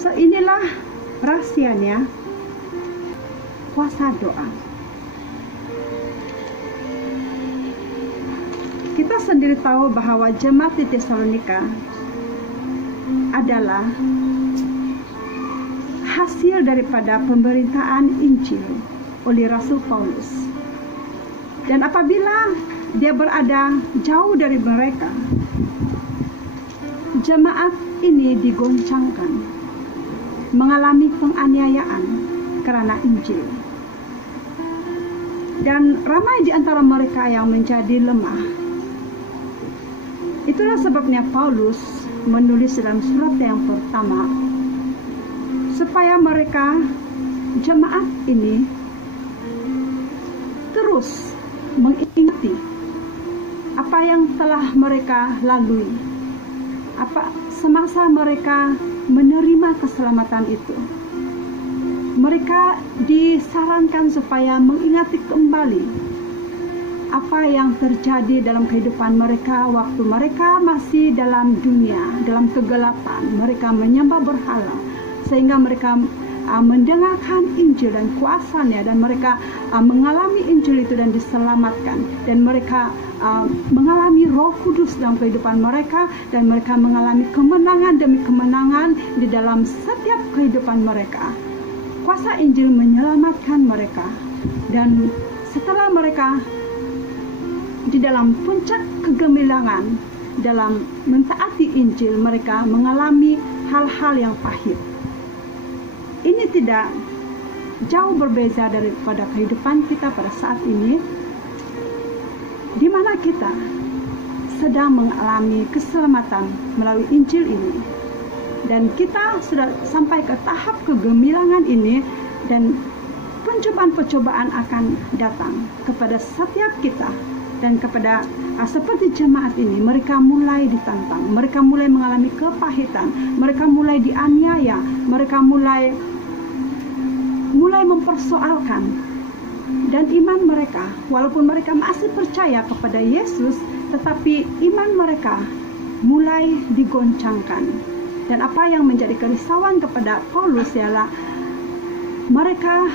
So inilah rahasianya kuasa doa. Kita sendiri tahu bahwa jemaat di Tesalonika adalah hasil daripada pemberitaan Injil oleh Rasul Paulus. Dan apabila dia berada jauh dari mereka, jemaat ini digoncangkan, mengalami penganiayaan karena Injil. Dan ramai di antara mereka yang menjadi lemah. Itulah sebabnya Paulus menulis dalam surat yang pertama, supaya mereka, jemaat ini, terus mengingati apa yang telah mereka lalui, apa semasa mereka menerima keselamatan itu. Mereka disarankan supaya mengingati kembali apa yang terjadi dalam kehidupan mereka waktu mereka masih dalam dunia, dalam kegelapan. Mereka menyembah berhala, sehingga mereka mendengarkan Injil dan kuasanya, dan mereka mengalami Injil itu dan diselamatkan, dan mereka mengalami Roh Kudus dalam kehidupan mereka, dan mereka mengalami kemenangan demi kemenangan di dalam setiap kehidupan mereka. Kuasa Injil menyelamatkan mereka, dan setelah mereka di dalam puncak kegemilangan dalam mentaati Injil, mereka mengalami hal-hal yang pahit. Ini tidak jauh berbeza daripada kehidupan kita pada saat ini, di mana kita sedang mengalami keselamatan melalui Injil ini, dan kita sudah sampai ke tahap kegemilangan ini, dan pencobaan-pencobaan akan datang kepada setiap kita. Dan kepada seperti jemaat ini, mereka mulai ditantang, mereka mulai mengalami kepahitan, mereka mulai dianiaya, mereka mulai mempersoalkan. Dan iman mereka, walaupun mereka masih percaya kepada Yesus, tetapi iman mereka mulai digoncangkan. Dan apa yang menjadi kerisauan kepada Paulus ialah mereka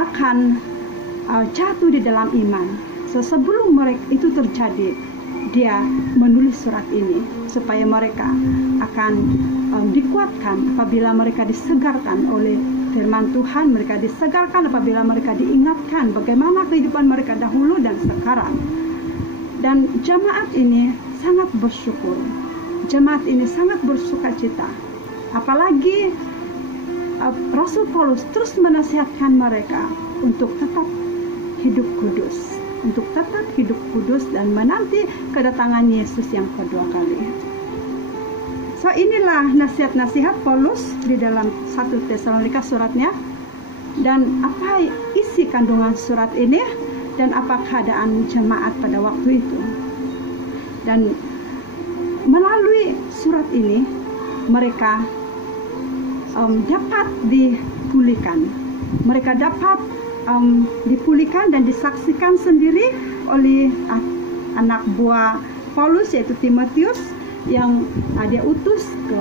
akan jatuh di dalam iman. Sebelum mereka itu terjadi, dia menulis surat ini supaya mereka akan dikuatkan apabila mereka disegarkan oleh firman Tuhan. Mereka disegarkan apabila mereka diingatkan bagaimana kehidupan mereka dahulu dan sekarang. Dan jemaat ini sangat bersyukur, jemaat ini sangat bersukacita, apalagi Rasul Paulus terus menasihatkan mereka untuk tetap hidup kudus, untuk tetap hidup kudus dan menanti kedatangan Yesus yang kedua kali. So inilah nasihat-nasihat Paulus di dalam 1 Tesalonika suratnya. Dan apa isi kandungan surat ini, dan apa keadaan jemaat pada waktu itu. Dan melalui surat ini mereka dapat dipulihkan. Mereka dapat dipulihkan dan disaksikan sendiri oleh anak buah Paulus, yaitu Timotius, yang dia utus ke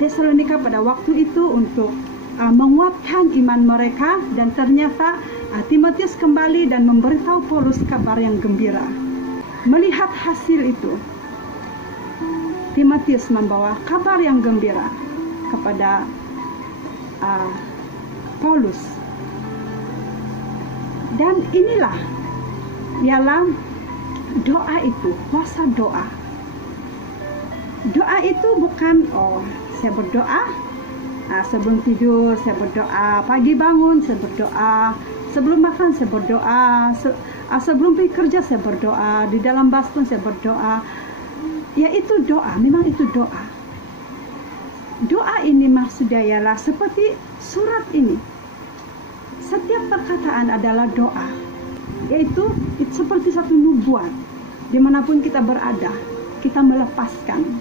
Tesalonika pada waktu itu untuk menguatkan iman mereka. Dan ternyata Timotius kembali dan memberitahu Paulus kabar yang gembira. Melihat hasil itu, Timotius membawa kabar yang gembira kepada Paulus. Dan inilah ialah doa itu, kuasa doa. Doa itu bukan saya berdoa sebelum tidur, saya berdoa pagi bangun, saya berdoa sebelum makan, saya berdoa sebelum pergi kerja, saya berdoa di dalam bus pun saya berdoa. Ya, itu doa, memang itu doa. Doa ini maksudnya ialah seperti surat ini. Setiap perkataan adalah doa, yaitu seperti satu nubuat. Dimanapun kita berada, kita melepaskan.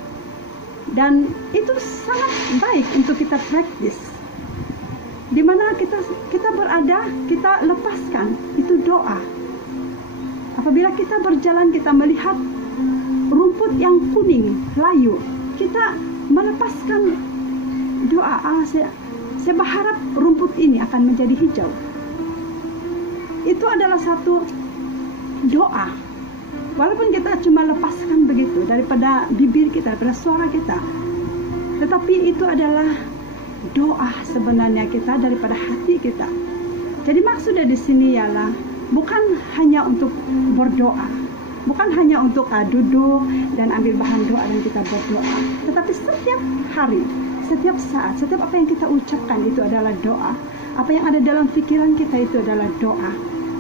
Dan itu sangat baik untuk kita praktis. Dimana kita berada, kita lepaskan, itu doa. Apabila kita berjalan, kita melihat rumput yang kuning, layu, kita melepaskan doa. Saya berharap rumput ini akan menjadi hijau. Itu adalah satu doa. Walaupun kita cuma lepaskan begitu daripada bibir kita, daripada suara kita, tetapi itu adalah doa sebenarnya kita daripada hati kita. Jadi maksudnya di sini ialah bukan hanya untuk berdoa, bukan hanya untuk duduk dan ambil bahan doa dan kita berdoa, tetapi setiap hari, setiap saat, setiap apa yang kita ucapkan itu adalah doa. Apa yang ada dalam pikiran kita itu adalah doa.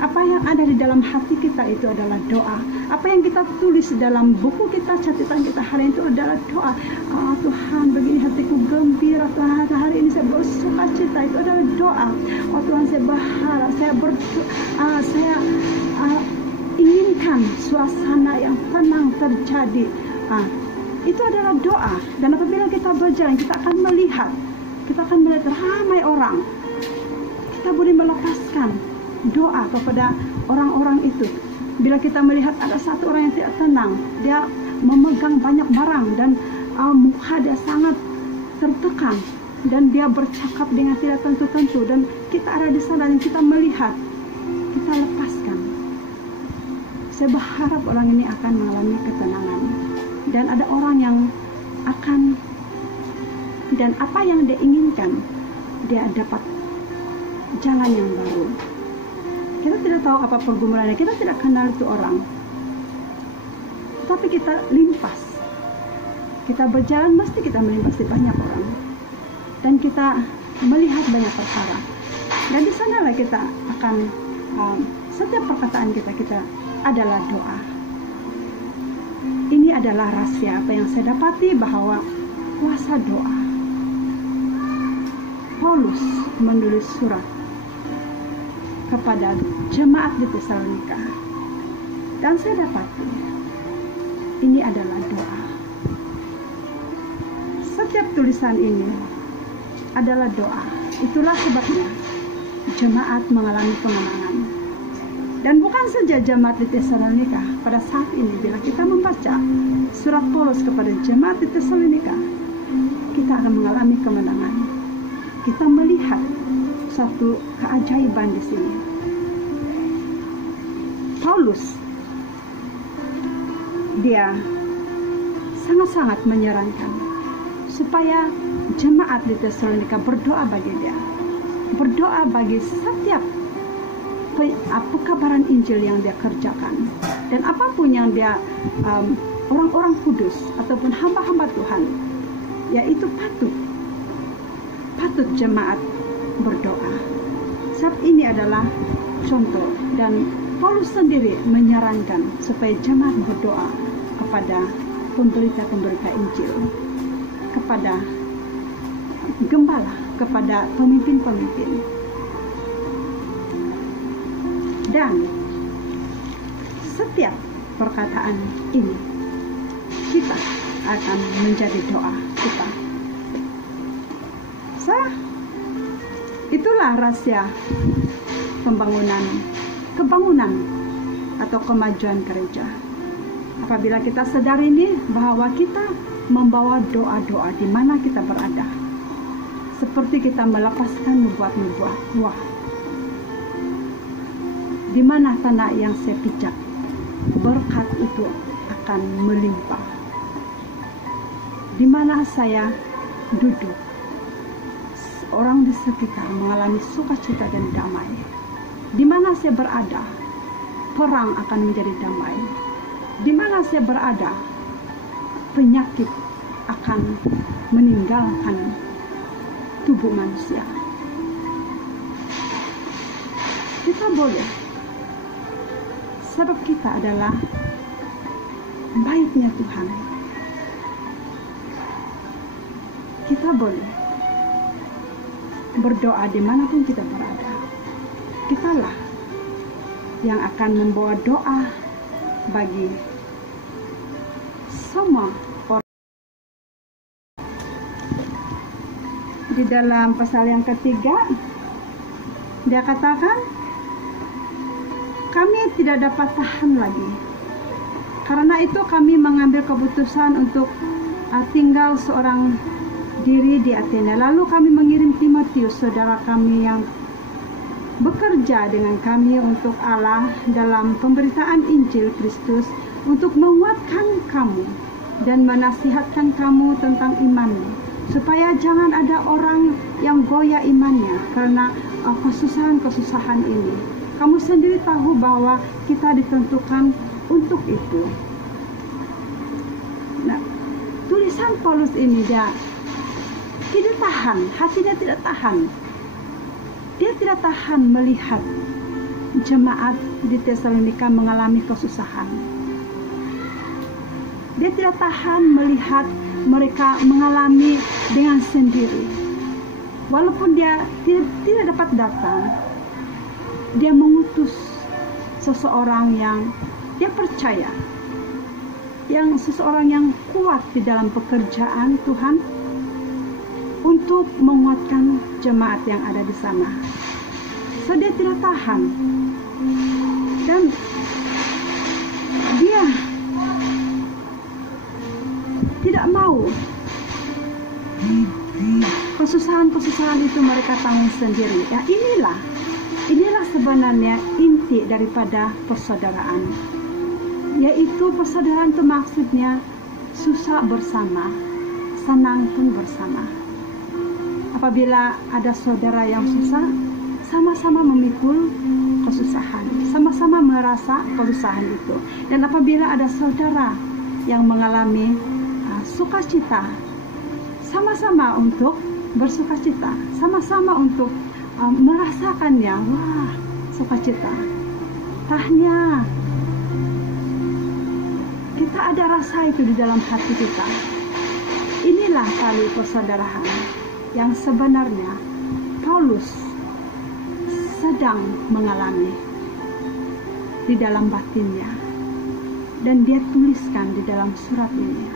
Apa yang ada di dalam hati kita itu adalah doa. Apa yang kita tulis dalam buku kita, catatan kita hari itu adalah doa. Tuhan, begini hatiku gembira, Tuhan, hari ini saya bersuka cita, itu adalah doa. Tuhan, saya berharap, saya inginkan suasana yang tenang terjadi. Itu adalah doa. Dan apabila kita berjalan, kita akan melihat ramai orang. Kita boleh melepaskan doa kepada orang-orang itu. Bila kita melihat ada satu orang yang tidak tenang, dia memegang banyak barang dan muka dia sangat tertekan dan dia bercakap dengan tidak tentu-tentu, dan kita ada di sana dan kita melihat, kita lepaskan. Saya berharap orang ini akan mengalami ketenangan, dan ada orang yang akan, dan apa yang dia inginkan, dia dapat jalan yang baru. Kita tidak tahu apa pergumulannya, kita tidak kenal itu orang, tapi kita limpas. Kita berjalan, mesti kita melimpasi banyak orang, dan kita melihat banyak perkara. Dan di sanalah kita akan, setiap perkataan kita adalah doa. Ini adalah rahasia apa yang saya dapati, bahwa kuasa doa. Paulus menulis surat kepada jemaat di Tesalonika, dan saya dapati ini adalah doa. Setiap tulisan ini adalah doa. Itulah sebabnya jemaat mengalami kemenangan. Dan bukan saja jemaat di Tesalonika, pada saat ini bila kita membaca surat Paulus kepada jemaat di Tesalonika, kita akan mengalami kemenangan. Kita melihat satu keajaiban di sini. Paulus, dia sangat-sangat menyarankan supaya jemaat di Tesalonika berdoa bagi dia, berdoa bagi setiap pekabaran Injil yang dia kerjakan, dan apapun yang dia orang-orang kudus ataupun hamba-hamba Tuhan, yaitu patut jemaat berdoa. Sebab ini adalah contoh, dan Paulus sendiri menyarankan supaya jemaat berdoa kepada pemberita-pemberita Injil, kepada gembala, kepada pemimpin-pemimpin. Dan setiap perkataan ini kita akan menjadi doa kita. Itulah rahasia kebangunan atau kemajuan gereja. Apabila kita sadar ini, bahwa kita membawa doa-doa di mana kita berada, seperti kita melepaskan nubuat-nubuat. Wah, di mana tanah yang saya pijak, berkat itu akan melimpah. Di mana saya duduk, orang di sekitar mengalami sukacita dan damai. Di mana saya berada, perang akan menjadi damai. Di mana saya berada, penyakit akan meninggalkan tubuh manusia. Kita boleh, sebab kita adalah baiknya Tuhan. Kita boleh berdoa dimanapun kita berada. Kitalah yang akan membawa doa bagi semua orang. Di dalam pasal yang ketiga, dia katakan, kami tidak dapat tahan lagi. Karena itu kami mengambil keputusan untuk tinggal seorang diri di Athena. Lalu kami mengirim Timotius, saudara kami yang bekerja dengan kami untuk Allah dalam pemberitaan Injil Kristus, untuk menguatkan kamu dan menasihatkan kamu tentang imanmu, supaya jangan ada orang yang goyah imannya karena kesusahan-kesusahan ini. Kamu sendiri tahu bahwa kita ditentukan untuk itu. Nah, tulisan Paulus ini dia tidak tahan, hatinya tidak tahan. Dia tidak tahan melihat jemaat di Tesalonika mengalami kesusahan. Dia tidak tahan melihat mereka mengalami dengan sendiri. Walaupun dia tidak dapat datang, dia mengutus seseorang yang dia percaya, yang seseorang yang kuat di dalam pekerjaan Tuhan, untuk menguatkan jemaat yang ada di sana. So dia tidak tahan, dan dia tidak mau kesusahan-kesusahan itu mereka tanggung sendiri. Ya, inilah sebenarnya inti daripada persaudaraan, yaitu persaudaraan itu maksudnya susah bersama, senang pun bersama. Apabila ada saudara yang susah, sama-sama memikul kesusahan, sama-sama merasa kesusahan itu. Dan apabila ada saudara yang mengalami sukacita, sama-sama untuk bersukacita, sama-sama untuk merasakannya. Wah, sukacita. Tahnya kita ada rasa itu di dalam hati kita. Inilah tali persaudaraan yang sebenarnya Paulus sedang mengalami di dalam batinnya, dan dia tuliskan di dalam surat ini,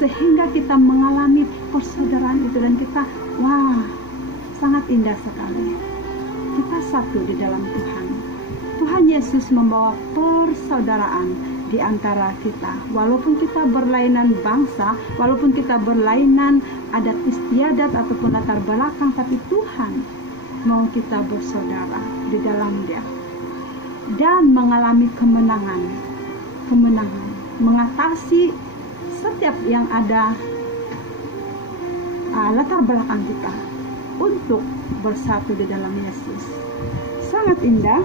sehingga kita mengalami persaudaraan itu, dan kita, wah, sangat indah sekali. Kita satu di dalam Tuhan. Tuhan Yesus membawa persaudaraan di antara kita. Walaupun kita berlainan bangsa, walaupun kita berlainan adat istiadat ataupun latar belakang, tapi Tuhan mau kita bersaudara di dalam Dia dan mengalami kemenangan, mengatasi setiap yang ada latar belakang kita untuk bersatu di dalam Yesus. Sangat indah.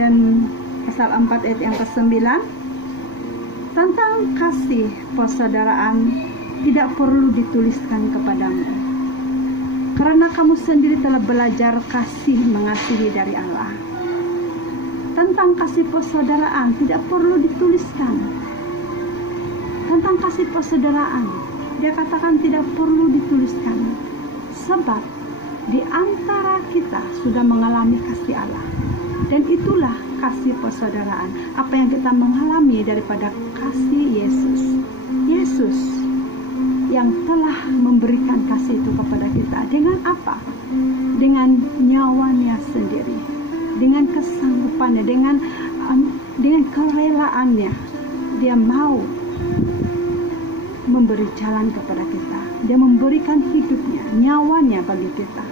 Dan pasal 4 ayat yang ke-9, tentang kasih persaudaraan tidak perlu dituliskan kepadamu, karena kamu sendiri telah belajar kasih mengasihi dari Allah. Tentang kasih persaudaraan tidak perlu dituliskan. Tentang kasih persaudaraan dia katakan tidak perlu dituliskan, sebab di antara kita sudah mengalami kasih Allah. Dan itulah kasih persaudaraan, apa yang kita mengalami daripada kasih Yesus. Yesus yang telah memberikan kasih itu kepada kita. Dengan apa? Dengan nyawanya sendiri, dengan kesanggupannya, dengan kerelaannya. Dia mau memberi jalan kepada kita. Dia memberikan hidupnya, nyawanya bagi kita.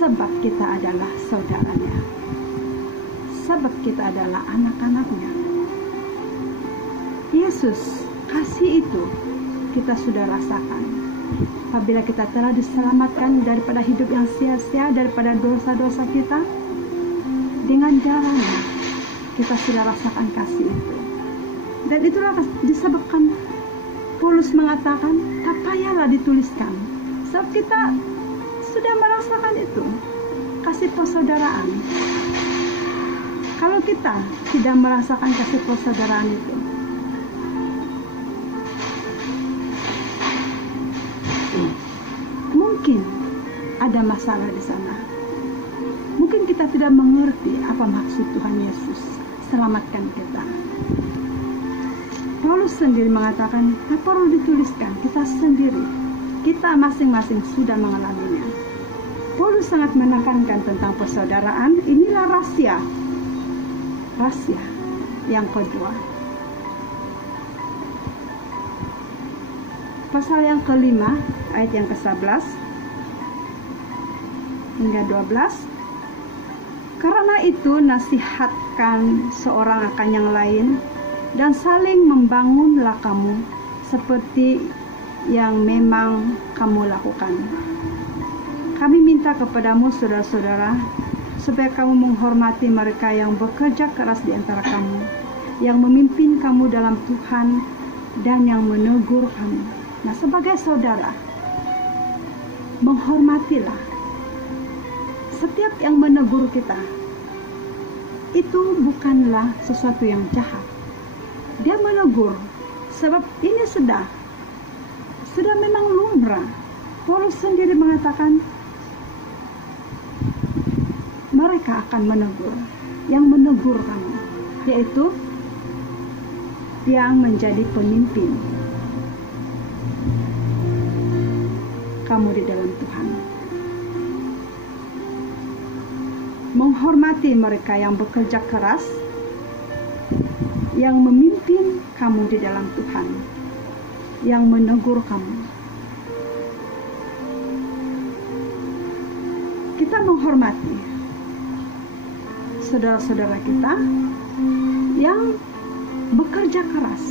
Sebab kita adalah saudaranya, sebab kita adalah anak-anaknya. Yesus, kasih itu kita sudah rasakan. Apabila kita telah diselamatkan daripada hidup yang sia-sia, daripada dosa-dosa kita, dengan darahnya kita sudah rasakan kasih itu. Dan itulah disebabkan Paulus mengatakan, tak payahlah dituliskan, sebab kita sudah merasakan itu, kasih persaudaraan. Kalau kita tidak merasakan kasih persaudaraan itu, mungkin ada masalah di sana. Mungkin kita tidak mengerti apa maksud Tuhan Yesus selamatkan kita. Paulus sendiri mengatakan, tak perlu dituliskan, kita sendiri, kita masing-masing sudah mengalaminya. Paulus sangat menekankan tentang persaudaraan. Inilah rahasia yang kedua. Pasal yang kelima, ayat yang ke-11 hingga 12. Karena itu nasihatkan seorang akan yang lain, dan saling membangunlah kamu seperti yang memang kamu lakukan. Kami minta kepadamu, saudara-saudara, supaya kamu menghormati mereka yang bekerja keras di antara kamu, yang memimpin kamu dalam Tuhan, dan yang menegur kamu. Nah, sebagai saudara, menghormatilah setiap yang menegur kita. Itu bukanlah sesuatu yang jahat. Dia menegur sebab ini sudah memang lumrah. Paulus sendiri mengatakan mereka akan menegur, yang menegur kamu, yaitu yang menjadi pemimpin kamu di dalam Tuhan. Menghormati mereka yang bekerja keras, yang memimpin kamu di dalam Tuhan, yang menegur kamu. Kita menghormati saudara-saudara kita yang bekerja keras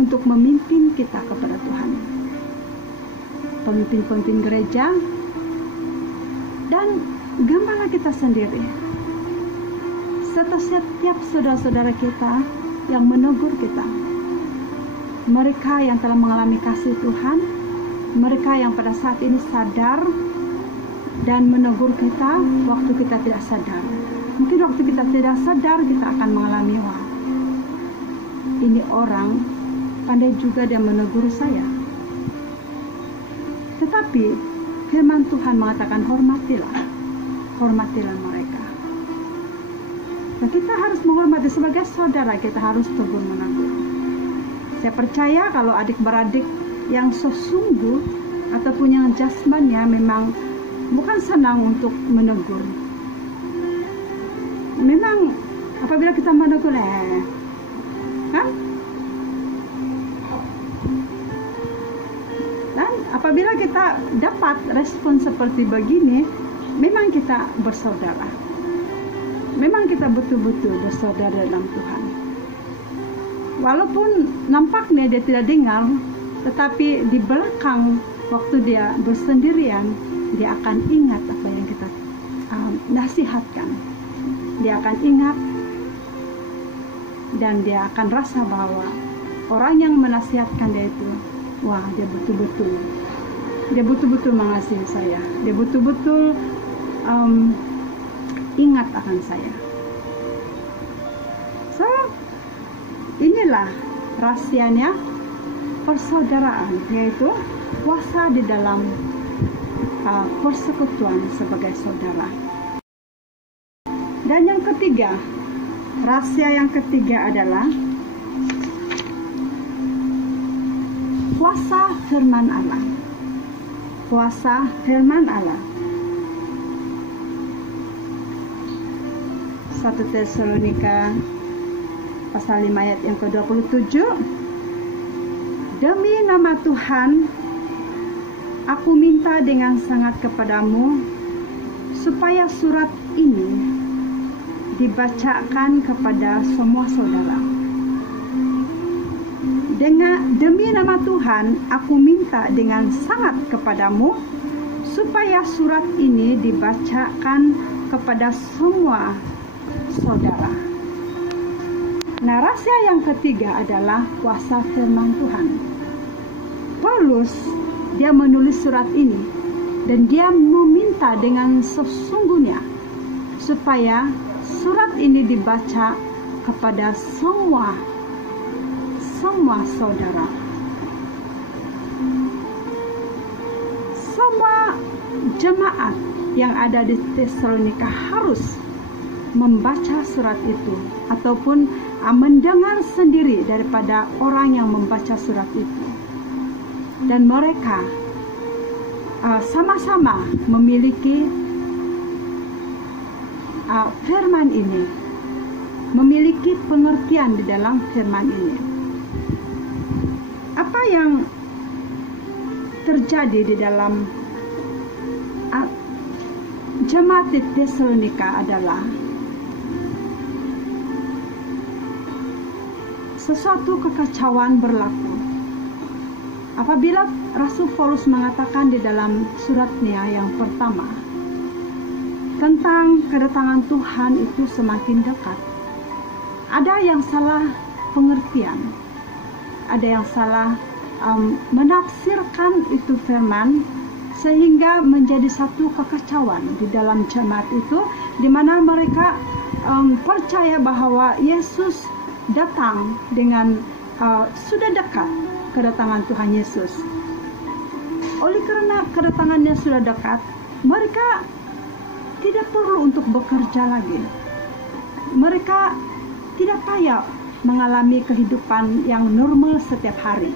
untuk memimpin kita kepada Tuhan. Pemimpin-pemimpin gereja dan gembala kita sendiri, serta setiap saudara-saudara kita yang menegur kita. Mereka yang telah mengalami kasih Tuhan, mereka yang pada saat ini sadar dan menegur kita waktu kita tidak sadar. Mungkin waktu kita tidak sadar kita akan mengalami, wah, ini orang pandai juga dia menegur saya. Tetapi firman Tuhan mengatakan hormatilah mereka. Nah, kita harus menghormati sebagai saudara, kita harus tegur menegur. Saya percaya kalau adik-beradik yang sesungguh ataupun yang jasmanya memang bukan senang untuk menegur. Memang apabila kita menegur, kan? Dan apabila kita dapat respon seperti begini, memang kita bersaudara. Memang kita betul-betul bersaudara dalam Tuhan. Walaupun nampaknya dia tidak dengar, tetapi di belakang waktu dia bersendirian, dia akan ingat apa yang kita nasihatkan. Dia akan ingat dan dia akan rasa bahwa orang yang menasihatkan dia itu, wah, dia betul-betul mengasihi saya. Dia betul-betul ingat akan saya. So, inilah rahasianya persaudaraan, yaitu kuasa di dalam persekutuan sebagai saudara. Dan yang ketiga, rahasia yang ketiga adalah kuasa firman Allah. Kuasa firman Allah. 1 Tesalonika pasal 5 ayat yang ke-27. Demi nama Tuhan, aku minta dengan sangat kepadamu supaya surat ini dibacakan kepada semua saudara. Demi nama Tuhan, aku minta dengan sangat kepadamu supaya surat ini dibacakan kepada semua saudara. Nah, rahasia yang ketiga adalah kuasa firman Tuhan. Paulus, dia menulis surat ini dan dia meminta dengan sesungguhnya supaya surat ini dibaca kepada semua saudara. Semua jemaat yang ada di Tesalonika harus membaca surat itu ataupun mendengar sendiri daripada orang yang membaca surat itu. Dan mereka sama-sama memiliki firman ini, memiliki pengertian di dalam firman ini. Apa yang terjadi di dalam jemaat di Tesalonika adalah sesuatu kekacauan berlaku. Apabila Rasul Paulus mengatakan di dalam suratnya yang pertama tentang kedatangan Tuhan itu semakin dekat, ada yang salah pengertian, ada yang salah menafsirkan itu firman, sehingga menjadi satu kekacauan di dalam jemaat itu, di mana mereka percaya bahwa Yesus datang dengan sudah dekat kedatangan Tuhan Yesus. Oleh karena kedatangannya sudah dekat, mereka tidak perlu untuk bekerja lagi. Mereka tidak payah mengalami kehidupan yang normal setiap hari.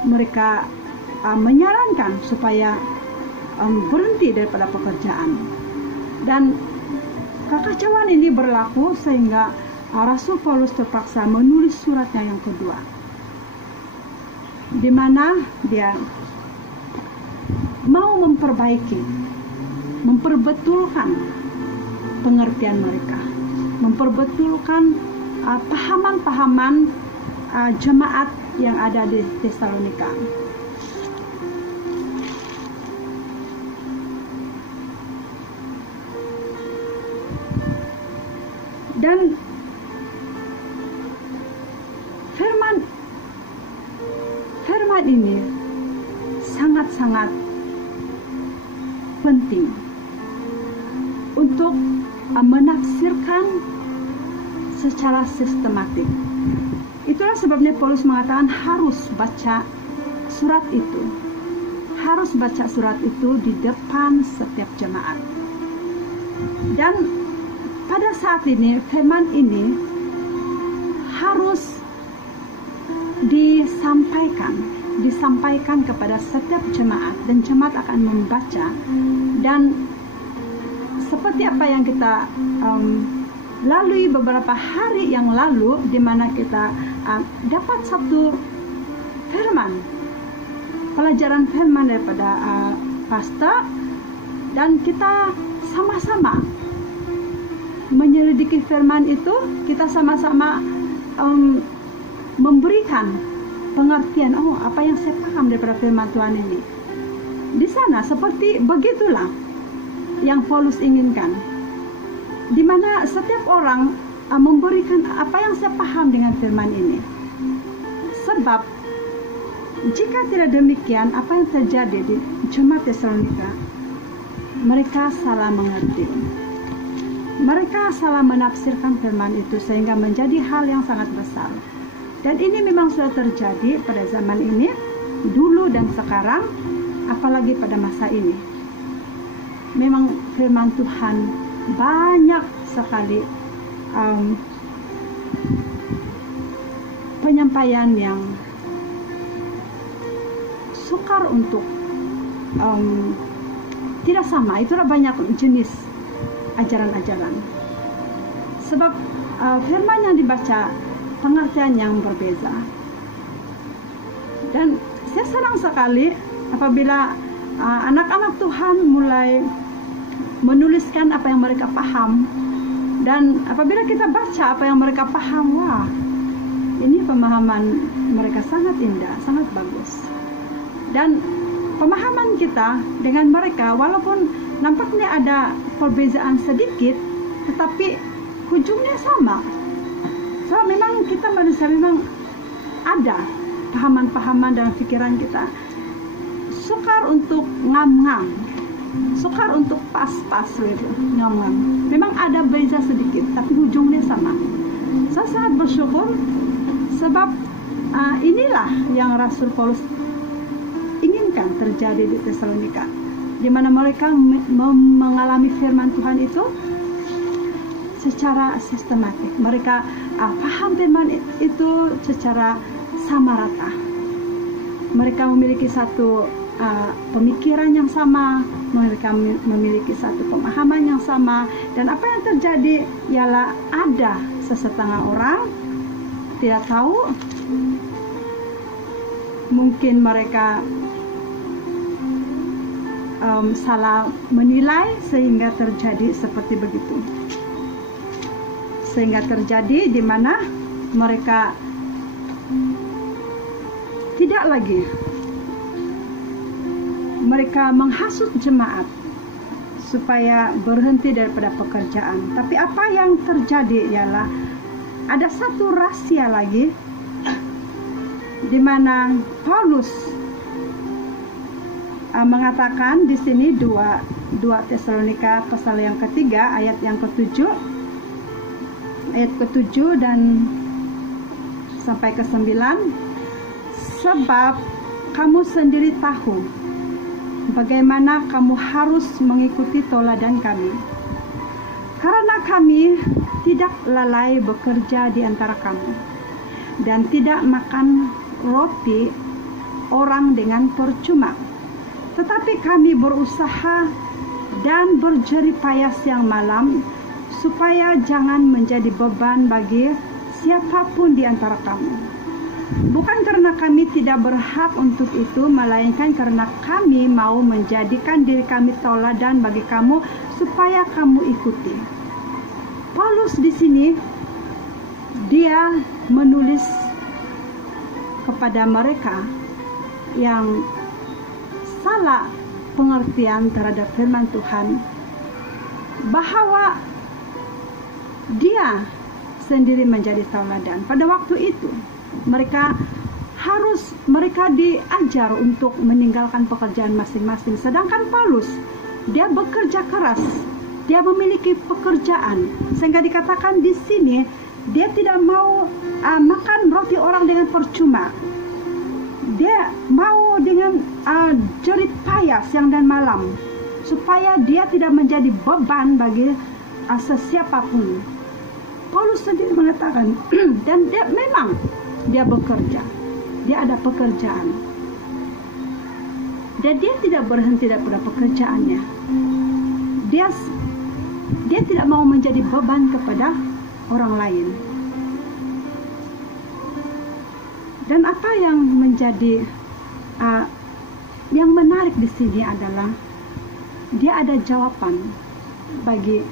Mereka menyarankan supaya berhenti daripada pekerjaan. Dan kekacauan ini berlaku sehingga Rasul Paulus terpaksa menulis suratnya yang kedua, di mana dia mau memperbaiki, memperbetulkan pengertian mereka, memperbetulkan pahaman-pahaman jemaat yang ada di Tesalonika. Dan firman ini sangat-sangat penting untuk menafsirkan secara sistematik. Itulah sebabnya Paulus mengatakan harus baca surat itu. Harus baca surat itu di depan setiap jemaat. Dan pada saat ini firman ini harus disampaikan kepada setiap jemaat, dan jemaat akan membaca. Dan seperti apa yang kita lalui beberapa hari yang lalu, di mana kita dapat satu firman, pelajaran firman daripada pastor, dan kita sama-sama menyelidiki firman itu, kita sama-sama memberikan pengertian, apa yang saya paham daripada firman Tuhan ini. Di sana seperti begitulah yang Paulus inginkan, di mana setiap orang memberikan apa yang saya paham dengan firman ini. Sebab jika tidak demikian, apa yang terjadi di jemaat Tesalonika, mereka salah mengerti, mereka salah menafsirkan firman itu, sehingga menjadi hal yang sangat besar. Dan ini memang sudah terjadi pada zaman ini, dulu dan sekarang, apalagi pada masa ini. Memang firman Tuhan banyak sekali penyampaian yang sukar untuk tidak sama. Itulah banyak jenis ajaran-ajaran. Sebab firman yang dibaca, pengertian yang berbeza. Dan saya senang sekali apabila anak-anak Tuhan mulai menuliskan apa yang mereka paham, dan apabila kita baca apa yang mereka paham, wah, ini pemahaman mereka sangat indah, sangat bagus. Dan pemahaman kita dengan mereka, walaupun nampaknya ada perbezaan sedikit, tetapi ujungnya sama. So, memang kita manusia memang ada pahaman-pahaman dalam pikiran kita, sukar untuk ngam-ngam, sukar untuk pas-pas gitu, ngam-ngam. Memang ada beza sedikit, tapi ujungnya sama. Saya sangat bersyukur sebab inilah yang Rasul Paulus inginkan terjadi di Tesalonika, di mana mereka mengalami firman Tuhan itu secara sistematik. Mereka paham firman itu secara sama rata. Mereka memiliki satu pemikiran yang sama, mereka memiliki satu pemahaman yang sama. Dan apa yang terjadi ialah ada sesetengah orang tidak tahu, mungkin mereka salah menilai sehingga terjadi seperti begitu. Sehingga terjadi di mana mereka tidak lagi mereka menghasut jemaat supaya berhenti daripada pekerjaan. Tapi apa yang terjadi ialah ada satu rahasia lagi di mana Paulus mengatakan di sini 2 Tesalonika pasal yang ketiga ayat yang ke-7 dan sampai ke-9, sebab kamu sendiri tahu bagaimana kamu harus mengikuti teladan kami, karena kami tidak lalai bekerja di antara kamu dan tidak makan roti orang dengan percuma, tetapi kami berusaha dan berjerih payah siang malam supaya jangan menjadi beban bagi siapapun di antara kamu. Bukan karena kami tidak berhak untuk itu, melainkan karena kami mau menjadikan diri kami teladan bagi kamu supaya kamu ikuti. Paulus di sini dia menulis kepada mereka yang salah pengertian terhadap firman Tuhan, bahwa dia sendiri menjadi teladan. Pada waktu itu mereka diajar untuk meninggalkan pekerjaan masing-masing, sedangkan Paulus dia bekerja keras, dia memiliki pekerjaan, sehingga dikatakan di sini dia tidak mau makan roti orang dengan percuma. Dia mau dengan jerih payah siang dan malam supaya dia tidak menjadi beban bagi sesiapapun. Paulus sendiri mengatakan dan dia memang dia bekerja, dia ada pekerjaan, dan dia tidak berhenti daripada pekerjaannya. Dia tidak mau menjadi beban kepada orang lain. Dan apa yang menjadi yang menarik di sini adalah dia ada jawaban bagi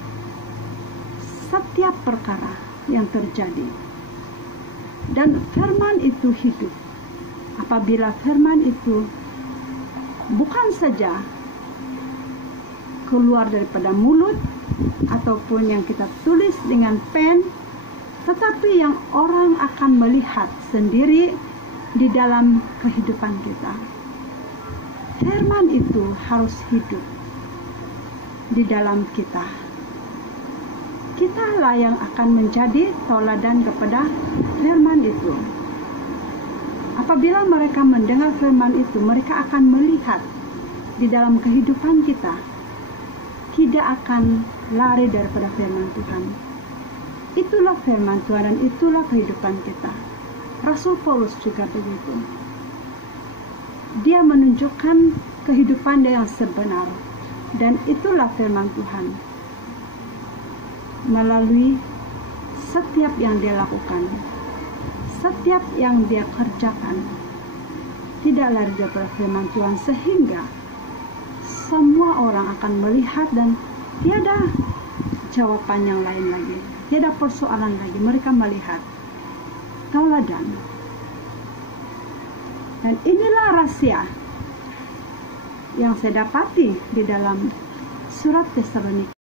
setiap perkara yang terjadi. Dan firman itu hidup. Apabila firman itu bukan saja keluar daripada mulut ataupun yang kita tulis dengan pen, tetapi yang orang akan melihat sendiri di dalam kehidupan kita. Firman itu harus hidup di dalam kita. Kitalah yang akan menjadi teladan kepada firman itu. Apabila mereka mendengar firman itu, mereka akan melihat di dalam kehidupan kita, tidak akan lari daripada firman Tuhan. Itulah firman Tuhan dan itulah kehidupan kita. Rasul Paulus juga begitu. Dia menunjukkan kehidupan dia yang sebenar, dan itulah firman Tuhan melalui setiap yang dia lakukan, setiap yang dia kerjakan, tidak lari daripada firman Tuhan, sehingga semua orang akan melihat dan tiada jawaban yang lain lagi, tiada persoalan lagi. Mereka melihat teladan. Dan inilah rahasia yang saya dapati di dalam surat Tesalonika